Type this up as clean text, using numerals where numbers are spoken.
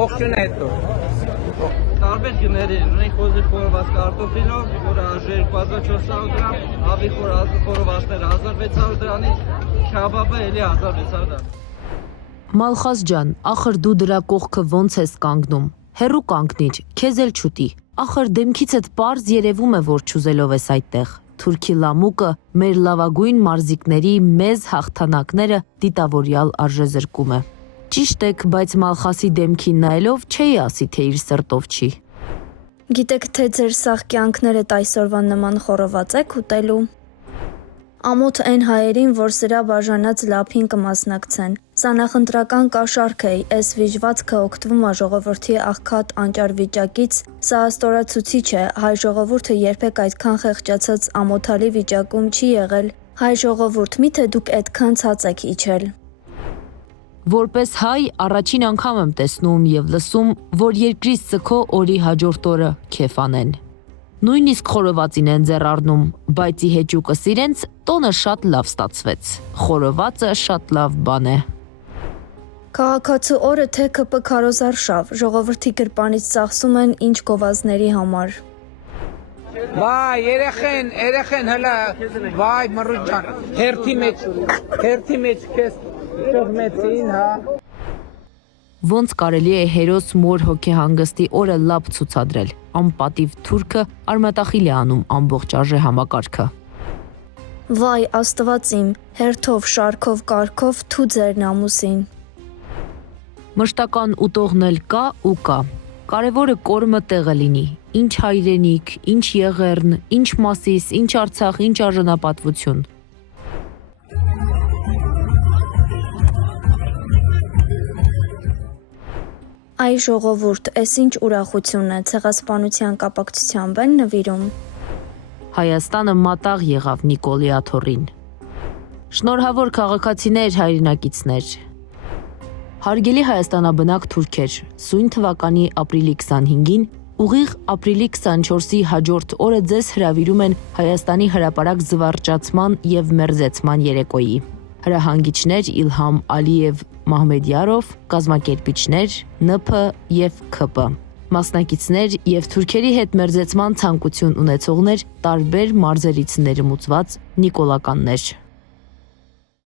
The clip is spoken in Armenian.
Ողջունե, հետո։ Տարբեր գների ունենք խոզի խորոված կարտոֆիլով, որը արժի 2400 դրամ, հավի խորովածները 1600 դրանից, քաբաբը էլի 1600 դրամ։ Մալխազ ջան, ախր դու դրա կողքը ոնց ես կանգնում։ Հերու կանգնիր, քեզ էլ չուտի։ Ախր դեմքիցդ պարզ երևում է, որ չուզելով ես այդտեղ։ Թուրքի լամուկը մեր լավագույն մարզիկների մեծ հաղթանակները դիտավորյալ արժեզրկում է։ Ճիշտ եք, բայց Մալխասի դեմքին նայելով չէի ասի, թե իր սրտով չի։ Գիտեք, թե ձեր սաղ կյանքներդ այսօրվան նման խորոված եք ուտելու։ Ամոթ այն հայերին, որ սրա բաժանած լափին կմասնակցեն։ Սա նախընտրական կաշառք է, այս վիժվածքը օգտվում է ժողովրդի աղքատ անճար վիճակից, սա աստորացուցիչ է, հայ ժողովուրդը երբեք այդքան խեղճացած ամոթալի վիճակում չի եղել։ Հայ ժողովուրդ, միթե դուք այդքան ցած եք իջել։ Որպես հայ առաջին անգամ եմ տեսնում եւ լսում, որ երկրից ցքո օրի հաջորդ օրը քեֆ անեն։ Նույնիսկ խորովածին են ձեռ առնում, բայց ի հեճուկս իրենց տոնը շատ լավ ստացվեց։ Խորովածը շատ լավ բան է։ Քաղաքացու օրը թե ԿՊ քարոզարշավ, ժողովրդի գրպանից ծախսում են ինչ գովազների համար։ Վայ, երեխեն, հլա, վայ, մռուտ ջան, հերթի մեջ քեզ ճողմեցին, հա։ Ոնց կարելի է հերոս մոր հոգեհանգստի օրը լավ ցուցադրել։ Անպատիվ թուրքը արմատախիլ է անում ամբողջ արժե համակարգը։ Վայ, Աստված իմ, հերթով, շարքով, կարգով թու ձեր նամուսին։ Մշտական ուտողն էլ կա ու կա։ Կարևորը կորմը տեղը լինի։ Ինչ հայրենիք, ինչ Եղեռն, ինչ Մասիս, ինչ Արցախ, ինչ արժանապատվություն։ Այ ժողովուրդ, էս ինչ ուրախություն է, ցեղասպանության կապակցությամբ են նվիրում։ Հայաստանը մատաղ եղավ Նիկոլի աթոռին։ Շնորհավոր քաղաքացիներ, հայրենակիցներ։ Հարգելի հայաստանաբնակ թուրքեր, սույն թվականի ապրիլի 25-ին, ուղիղ ապրիլի 24-ի հաջորդ օրը ձեզ հրավիրում են Հայաստանի հրապարակ զվարճացման և մերձեցման երեկոյի։ Հրահանգիչներ Իլհամ Ալիև Մահմեդյարով, կազմակերպիչներ ՆՓ և ՔՊ, մասնակիցներ և թուրքերի հետ մերձեցման ցանկություն ունեցողներ տարբեր մարզերից ներմուծված նիկոլականներ։